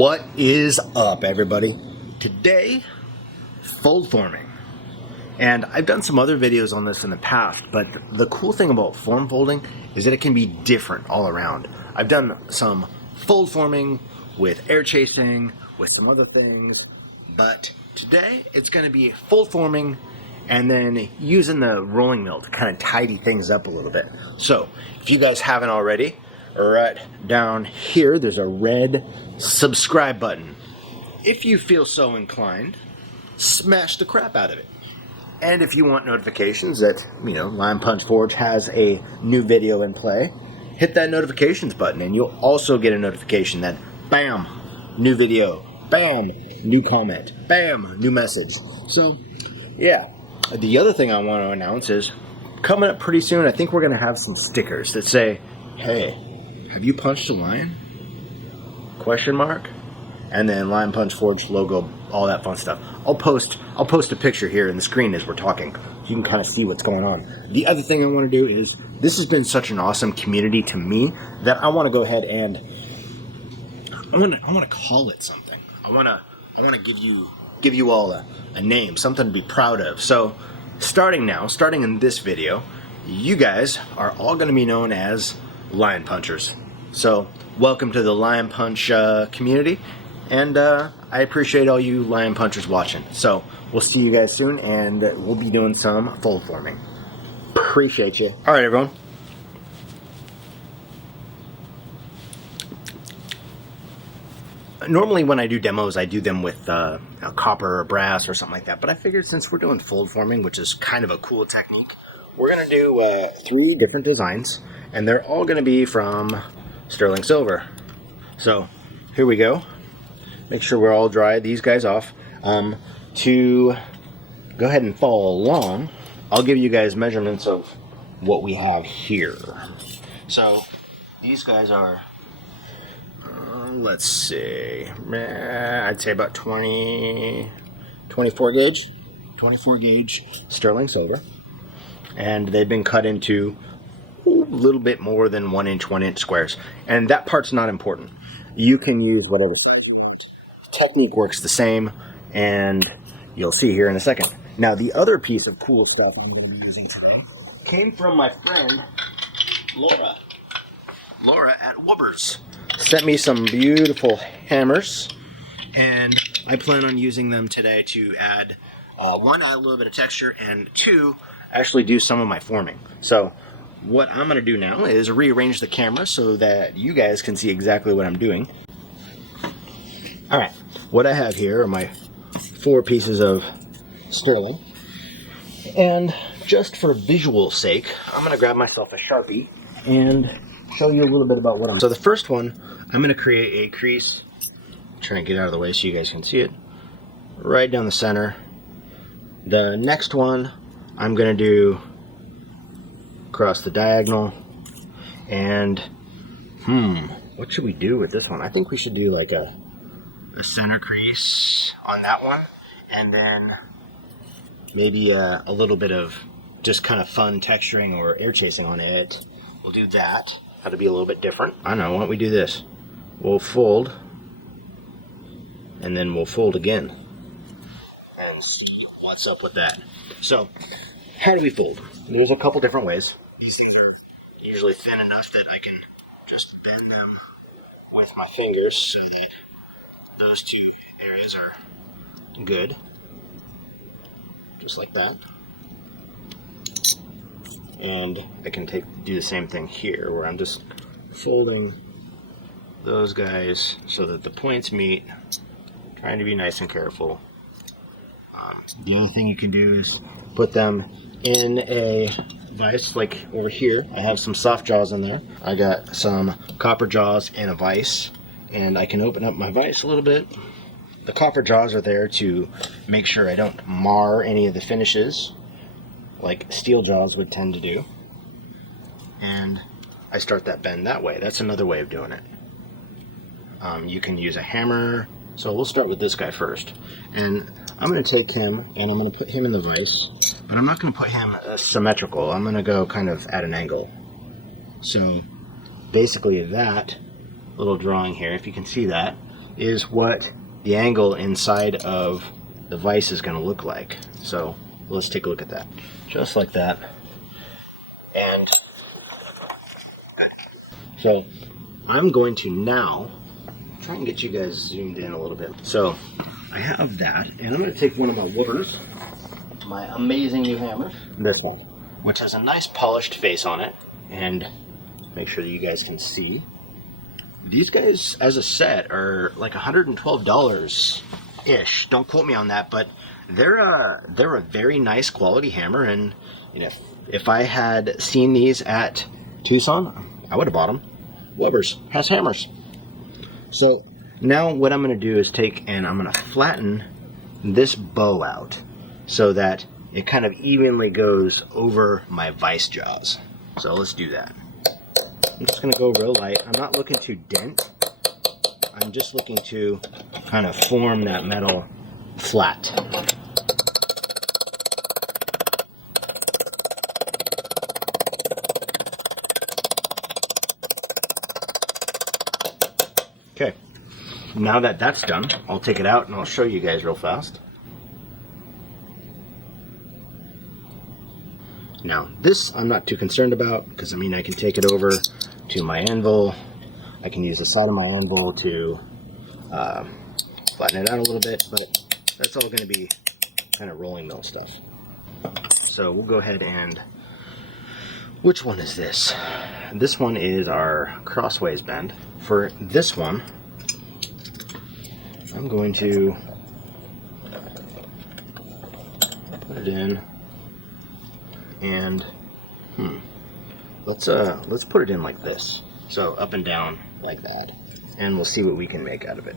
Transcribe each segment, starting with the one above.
What is up, everybody? Today, fold forming. And I've done some other videos on this in the past, but the cool thing about form folding is that it can be different all around. I've done some fold forming with air chasing, with some other things, but today it's going to be fold forming and then using the rolling mill to kind of tidy things up a little bit. So, if you guys haven't already, right down here there's a red subscribe button. If you feel so inclined, smash the crap out of it. And if you want notifications that, Lion Punch Forge has a new video in play, hit that notifications button and you'll also get a notification that, bam, new video, bam, new comment, bam, new message. So, yeah. The other thing I want to announce is, coming up pretty soon, I think we're going to have some stickers that say, hey, have you punched a lion? Question mark? And then Lion Punch Forge logo, all that fun stuff. I'll post a picture here in the screen as we're talking, so you can kind of see what's going on. The other thing I want to do is, this has been such an awesome community to me that I want to go ahead and I want to call it something. I want to give you all a name, something to be proud of. So starting in this video, you guys are all going to be known as Lion Punchers. So welcome to the Lion Punch community, and I appreciate all you Lion Punchers watching. So we'll see you guys soon, and we'll be doing some fold forming. Appreciate you. All right, everyone. Normally when I do demos, I do them with copper or brass or something like that. But I figured since we're doing fold forming, which is kind of a cool technique, we're going to do 3 different designs. And they're all going to be from sterling silver. So here we go. Make sure we're all dry these guys off. To go ahead and follow along, I'll give you guys measurements of what we have here. So these guys are... let's see, I'd say about 24 gauge sterling silver, and they've been cut into a little bit more than 1 inch squares, and that part's not important. You can use whatever size you want. Technique works the same, and you'll see here in a second. Now, the other piece of cool stuff I'm going to be using today came from my friend Laura at Wubbers. Sent me some beautiful hammers, and I plan on using them today to add, one, add a little bit of texture, and 2, actually do some of my forming. So what I'm going to do now is rearrange the camera so that you guys can see exactly what I'm doing. Alright, what I have here are my 4 pieces of sterling, and just for visual sake, I'm going to grab myself a Sharpie and show you a little bit about what I'm... So the first one, I'm going to create a crease, try and get out of the way so you guys can see it, right down the center. The next one, I'm going to do across the diagonal, and what should we do with this one? I think we should do like a center crease on that one, and then maybe a little bit of just kind of fun texturing or air chasing on it. We'll do that. That'll be a little bit different. I don't know, why don't we do this? We'll fold, and then we'll fold again, and see what's up with that. So, how do we fold? There's a couple different ways. These are usually thin enough that I can just bend them with my fingers so that those 2 areas are good. Just like that. And I can do the same thing here, where I'm just folding those guys so that the points meet, trying to be nice and careful. The other thing you can do is put them in a vise, like over here. I have some soft jaws in there. I got some copper jaws and a vise, and I can open up my vise a little bit. The copper jaws are there to make sure I don't mar any of the finishes, like steel jaws would tend to do. And I start that bend that way. That's another way of doing it. You can use a hammer. So we'll start with this guy first. And I'm going to take him and I'm going to put him in the vise, but I'm not going to put him symmetrical. I'm going to go kind of at an angle. So basically that little drawing here, if you can see that, is what the angle inside of the vise is going to look like. So let's take a look at that. Just like that. And so I'm going to now try and get you guys zoomed in a little bit. So I have that, and I'm going to take one of my Wooders, my amazing new hammer, this one, which has a nice polished face on it, and make sure that you guys can see. These guys, as a set, are like $112-ish. Don't quote me on that, but they're a very nice quality hammer, and you know, if I had seen these at Tucson, I would have bought them. Weber's has hammers. So now what I'm going to do is take and I'm going to flatten this bow out so that it kind of evenly goes over my vise jaws. So let's do that. I'm just going to go real light. I'm not looking to dent. I'm just looking to kind of form that metal flat. Okay, now that that's done, I'll take it out and I'll show you guys real fast. Now, this I'm not too concerned about because, I mean, I can take it over to my anvil. I can use the side of my anvil to flatten it out a little bit, but that's all going to be kind of rolling mill stuff. So we'll go ahead and... Which one is this? This one is our crossways bend. For this one, I'm going to put it in, and let's put it in like this. So up and down like that, and we'll see what we can make out of it.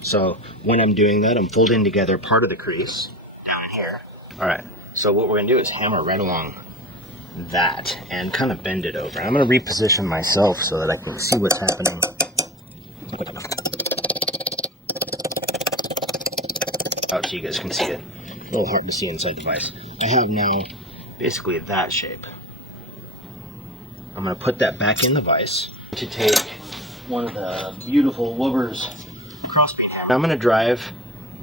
So when I'm doing that, I'm folding together part of the crease down in here. All right. So what we're gonna do is hammer right along that and kind of bend it over. I'm going to reposition myself so that I can see what's happening. Out so you guys can see it. A little hard to see inside the vise. I have now basically that shape. I'm going to put that back in the vise to take one of the beautiful Wober's crossbeam hammers. I'm going to drive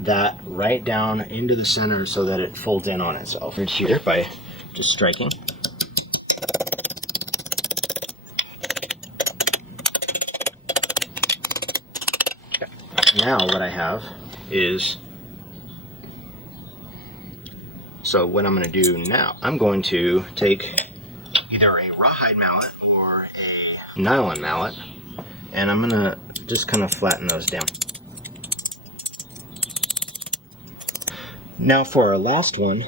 that right down into the center so that it folds in on itself right here by just striking. Now what I have is, so what I'm going to do now, I'm going to take either a rawhide mallet or a nylon mallet, and I'm going to just kind of flatten those down. Now for our last one,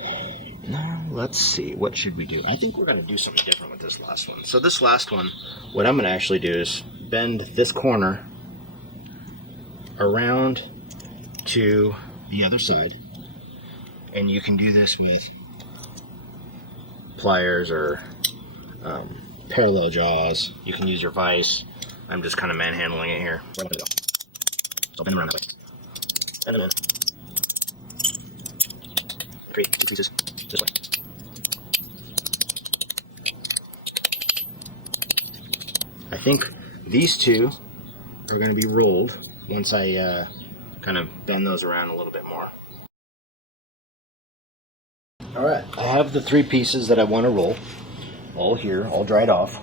let's see, what should we do? I think we're going to do something different with this last one. So this last one, what I'm going to actually do is bend this corner around to the other side, and you can do this with pliers or parallel jaws. You can use your vise. I'm just kind of manhandling it here. Where am I going to go? So bend them around that way. And then create two pieces this way. I think these two are going to be rolled once I kind of bend those around a little bit more. Alright, I have the three pieces that I want to roll, all here, all dried off.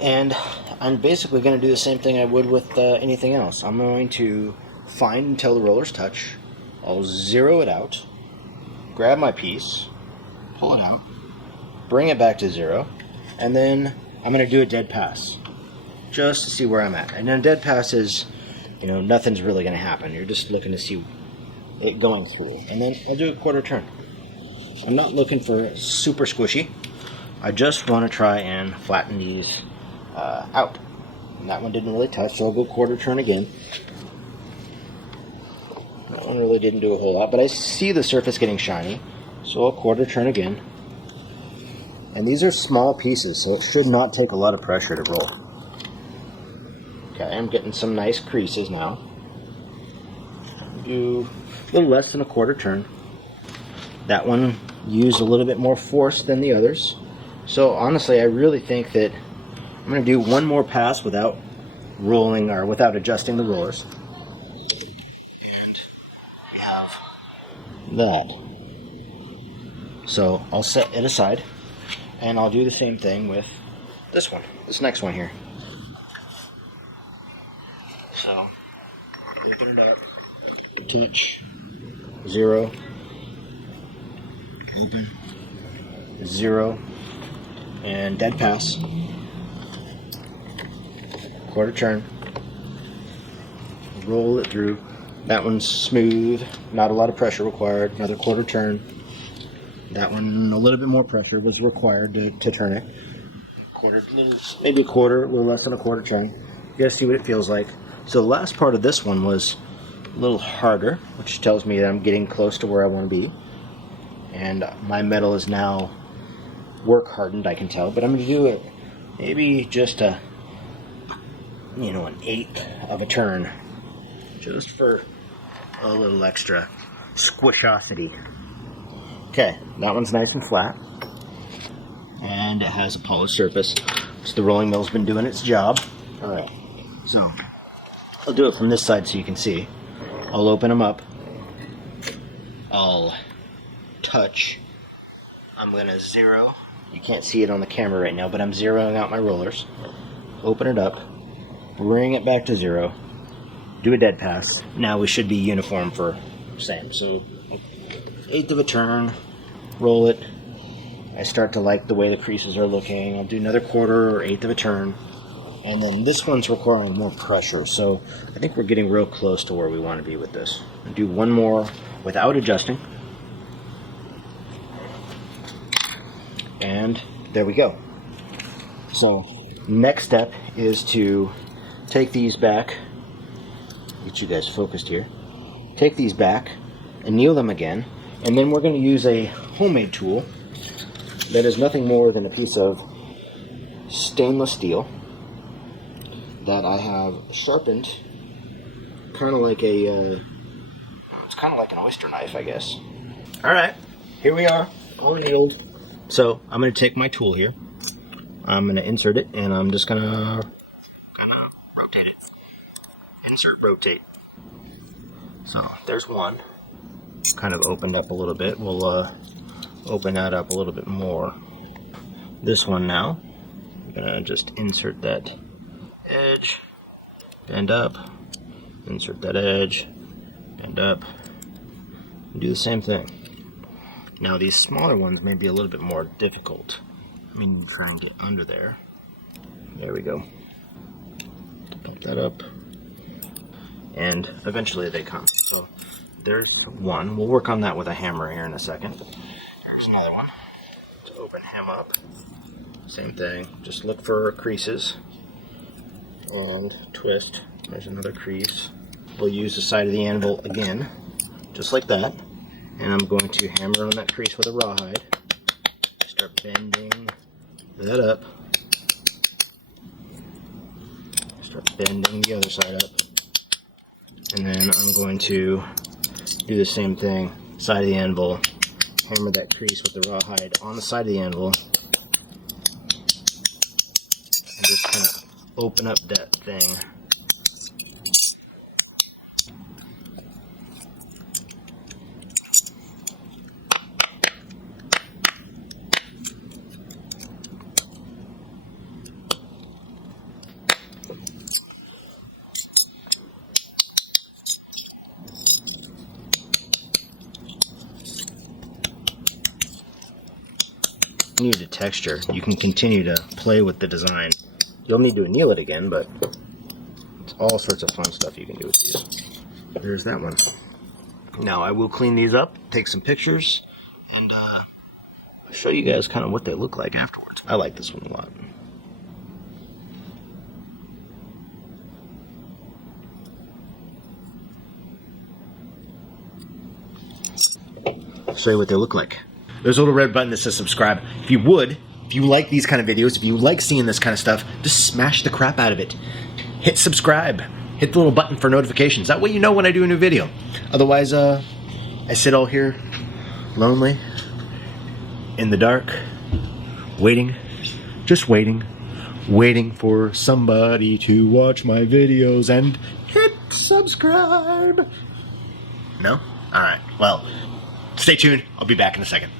And I'm basically going to do the same thing I would with anything else. I'm going to find until the rollers touch. I'll zero it out, grab my piece, pull it out, bring it back to zero, and then I'm going to do a dead pass, just to see where I'm at. And then dead pass is, you know, nothing's really going to happen. You're just looking to see it going through. And then I'll do a quarter turn. I'm not looking for super squishy. I just want to try and flatten these out. And that one didn't really touch, so I'll go quarter turn again. That one really didn't do a whole lot, but I see the surface getting shiny, so I'll quarter turn again. And these are small pieces, so it should not take a lot of pressure to roll. Okay, I'm getting some nice creases now. Do a little less than a quarter turn. That one used a little bit more force than the others. So honestly, I really think that I'm going to do one more pass without rolling or without adjusting the rollers. And we have that. So I'll set it aside, and I'll do the same thing with this next one here. So open it up, touch, 0, open, 0, and dead pass, quarter turn, roll it through. That one's smooth, not a lot of pressure required. Another quarter turn. That one, a little bit more pressure was required to turn it. Maybe a quarter, a little less than a quarter turn. You guys see what it feels like. So the last part of this one was a little harder, which tells me that I'm getting close to where I want to be. And my metal is now work hardened, I can tell. But I'm going to do it maybe just an 1/8 of a turn, just for a little extra squishosity. Okay, that one's nice and flat, and it has a polished surface, so the rolling mill's been doing its job. Alright, so I'll do it from this side so you can see. I'll open them up, I'll touch, I'm going to 0, you can't see it on the camera right now, but I'm zeroing out my rollers, open it up, bring it back to 0, do a dead pass. Now we should be uniform for same, so 1/8 of a turn, roll it. I start to like the way the creases are looking. I'll do another quarter or 1/8 of a turn, and then this one's requiring more pressure, so I think we're getting real close to where we want to be with this. I'll do one more without adjusting, and there we go. So next step is to take these back, get you guys focused here, take these back, anneal them again, and then we're going to use a homemade tool that is nothing more than a piece of stainless steel that I have sharpened, kind of like it's kind of like an oyster knife, I guess. Alright, here we are, all annealed. So I'm going to take my tool here, I'm going to insert it, and I'm just going to rotate it. Insert, rotate. So there's one. Kind of opened up a little bit. We'll open that up a little bit more. This one now, I'm gonna just insert that edge, bend up, insert that edge, bend up, and do the same thing. Now these smaller ones may be a little bit more difficult. I mean, try and get under there. There we go. Pump that up, and eventually they come. So there's one. We'll work on that with a hammer here in a second. There's another one. To open him up, same thing. Just look for creases and twist. There's another crease. We'll use the side of the anvil again, just like that. And I'm going to hammer on that crease with a rawhide. Start bending that up. Start bending the other side up. And then I'm going to do the same thing, side of the anvil, hammer that crease with the rawhide on the side of the anvil, and just kind of open up that thing. Need a texture. You can continue to play with the design. You'll need to anneal it again, but it's all sorts of fun stuff you can do with these. There's that one. Now I will clean these up, take some pictures, and show you guys kind of what they look like afterwards. I like this one a lot. I'll show you what they look like. There's a little red button that says subscribe. If you like these kind of videos, if you like seeing this kind of stuff, just smash the crap out of it. Hit subscribe. Hit the little button for notifications. That way you know when I do a new video. Otherwise, I sit all here lonely, in the dark, waiting, just waiting waiting for somebody to watch my videos and hit subscribe. No? Alright, well, stay tuned. I'll be back in a second.